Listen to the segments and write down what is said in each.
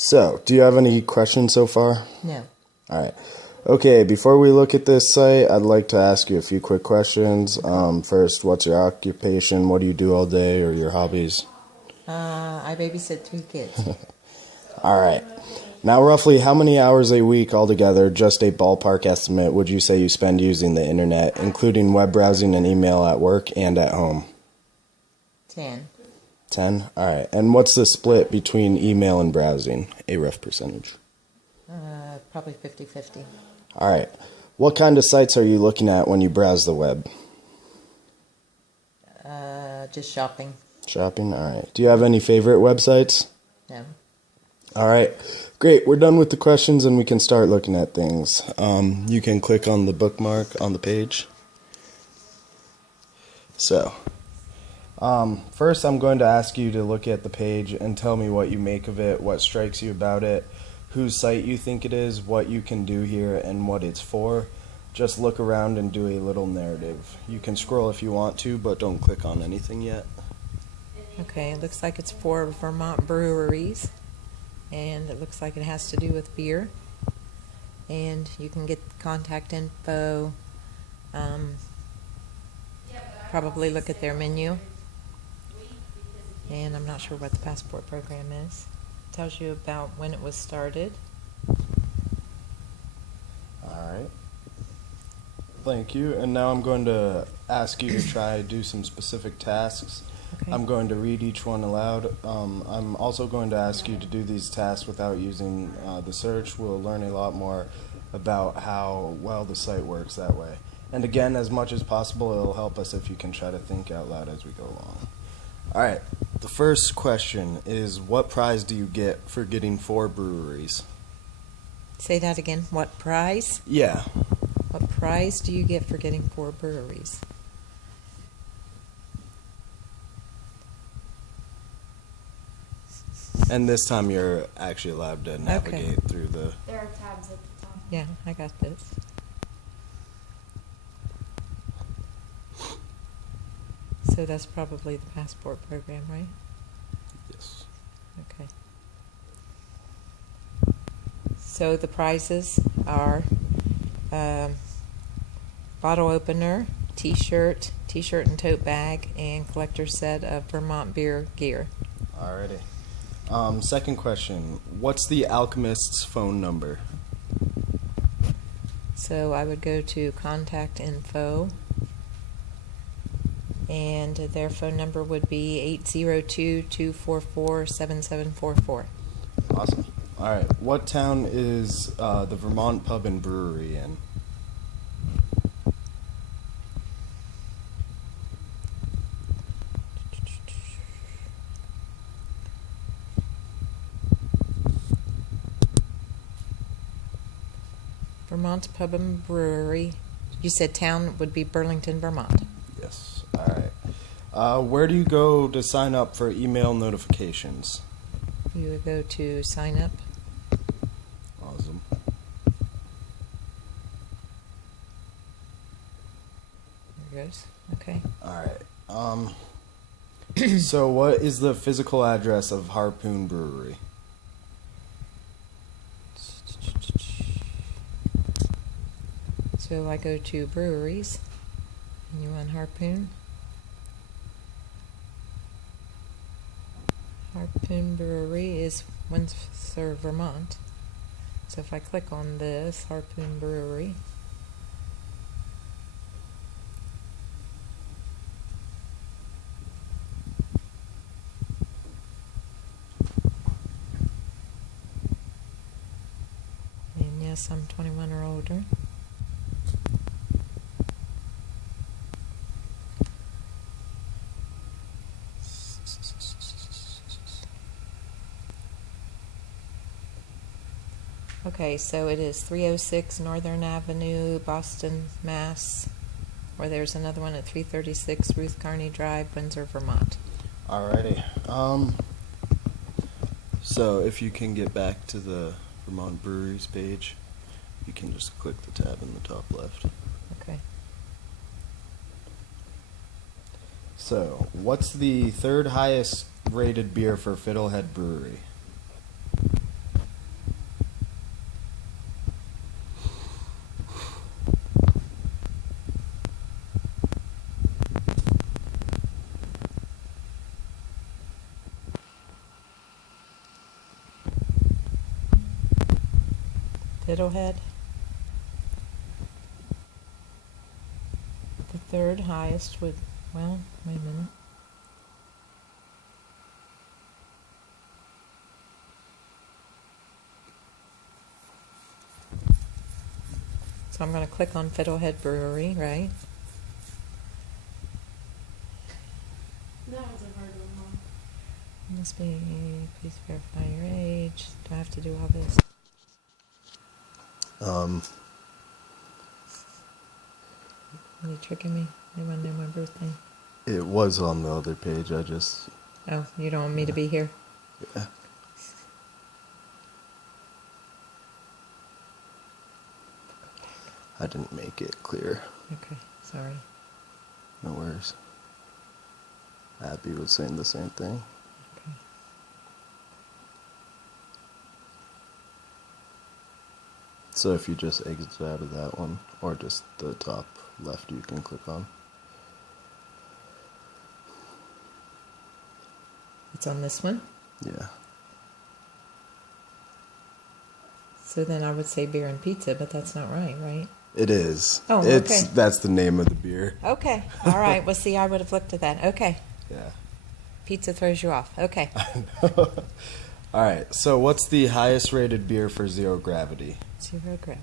So, do you have any questions so far? No. All right. Okay, before we look at this site, I'd like to ask you a few quick questions. First, what's your occupation? What do you do all day, or your hobbies? I babysit 3 kids. All right. Now, roughly how many hours a week altogether, just a ballpark estimate, would you say you spend using the internet, including web browsing and email at work and at home? 10. 10? All right. And what's the split between email and browsing? A rough percentage. Probably 50-50. All right. What kind of sites are you looking at when you browse the web? Just shopping. Shopping? All right. Do you have any favorite websites? No. All right. Great. We're done with the questions and we can start looking at things. You can click on the bookmark on the page. So, first I'm going to ask you to look at the page and tell me what you make of it, what strikes you about it, whose site you think it is, what you can do here, and what it's for. Just look around and do a little narrative. You can scroll if you want to, but don't click on anything yet. Okay, it looks like it's for Vermont breweries. And it looks like it has to do with beer. And you can get contact info. Probably look at their menu. And I'm not sure what the passport program is. It tells you about when it was started. All right. Thank you. And now I'm going to ask you to try do some specific tasks. Okay. I'm going to read each one aloud. I'm also going to ask you to do these tasks without using the search. We'll learn a lot more about how well the site works that way. And again, as much as possible, it'll help us if you can try to think out loud as we go along. All right. The first question is, what prize do you get for getting 4 breweries? Say that again. What prize? Yeah. What prize do you get for getting 4 breweries? And this time you're actually allowed to navigate through the... There are tabs at the top. Yeah, I got this. So that's probably the passport program, right? Yes. Okay. So the prizes are bottle opener, t-shirt and tote bag, and collector's set of Vermont beer gear. Alrighty. Second question. What's the Alchemist's phone number? So I would go to contact info, and their phone number would be 802-244-7744. Awesome. Alright. What town is the Vermont Pub and Brewery in? Vermont Pub and Brewery. You said town would be Burlington, Vermont. Yes. Alright. Where do you go to sign up for email notifications? You would go to sign up. Awesome. There it goes. Okay. Alright. So what is the physical address of Harpoon Brewery? So I go to breweries, and you want Harpoon. Harpoon Brewery is Windsor, Vermont. So if I click on this, Harpoon Brewery, and yes, I'm 21 or older. Okay, so it is 306 Northern Avenue, Boston, Mass. Or there's another one at 336 Ruth Carney Drive, Windsor, Vermont. Alrighty. So if you can get back to the Vermont Breweries page, you can just click the tab in the top left. Okay. So, what's the third highest rated beer for Fiddlehead Brewery? Fiddlehead. The third highest would, well, wait a minute. So I'm going to click on Fiddlehead Brewery, right? That was a hard one, Mom. Must be, please verify your age. Do I have to do all this? Are you tricking me? They want to know my birthday. It was on the other page. I just. Oh, you don't want me to be here? Yeah. I didn't make it clear. Okay, sorry. No worries. Abby was saying the same thing. Okay. So if you just exit out of that one, or just the top left, you can click on. It's on this one. Yeah. So then I would say beer and pizza, but that's not right, right? It is. Oh, It's okay. That's the name of the beer. Okay, all right. Well, see, I would have looked at that. Okay. Yeah. Pizza throws you off. Okay. All right. So what's the highest rated beer for zero gravity? Zero gravity.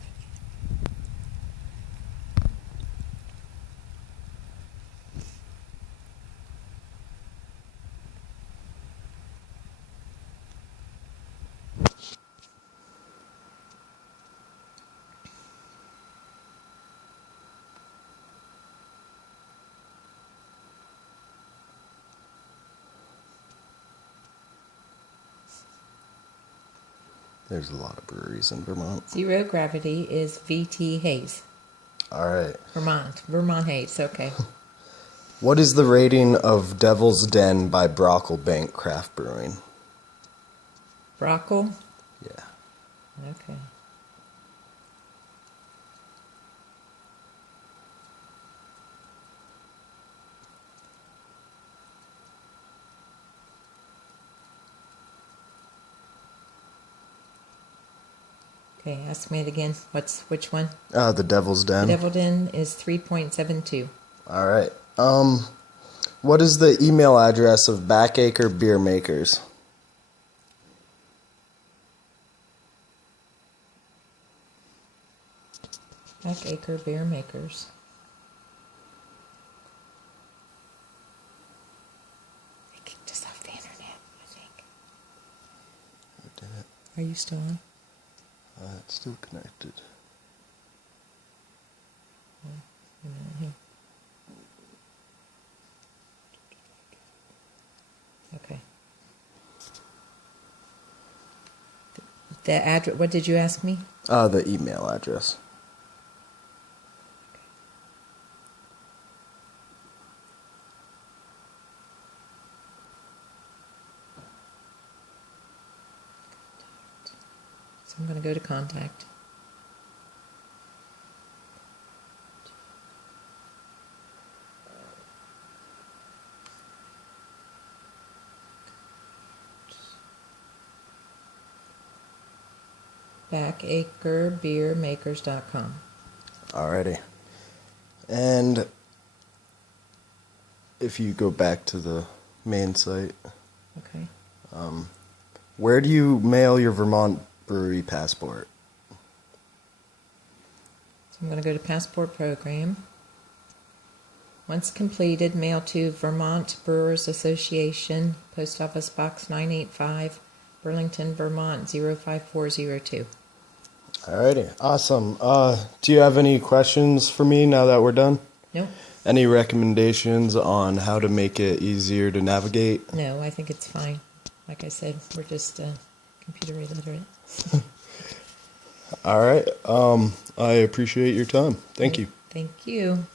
There's a lot of breweries in Vermont. Zero gravity is VT Hayes. All right. Vermont Hayes. Okay. What is the rating of Devil's Den by Brockle Bank Craft Brewing? Brockle. Yeah. Okay. Okay, ask me it again. Which one? The Devil's Den. The Devil Den is 3.72. All right. What is the email address of Backacre Beer Makers? Backacre Beer Makers. They kicked us off the internet, I think. Who did it? Are you still on? It's still connected. Wait a minute here. Okay. The address. What did you ask me? The email address. So I'm going to go to contact. BackacreBeerMakers.com. Alrighty. And if you go back to the main site, Okay. where do you mail your Vermont brewery passport? So I'm going to go to Passport Program. Once completed, mail to Vermont Brewers Association, Post Office Box 985, Burlington, Vermont 05402. Alrighty, awesome. Do you have any questions for me now that we're done? No? Any recommendations on how to make it easier to navigate? No, I think it's fine. Like I said, we're just computer illiterate. All right. I appreciate your time. Thank you. Thank you.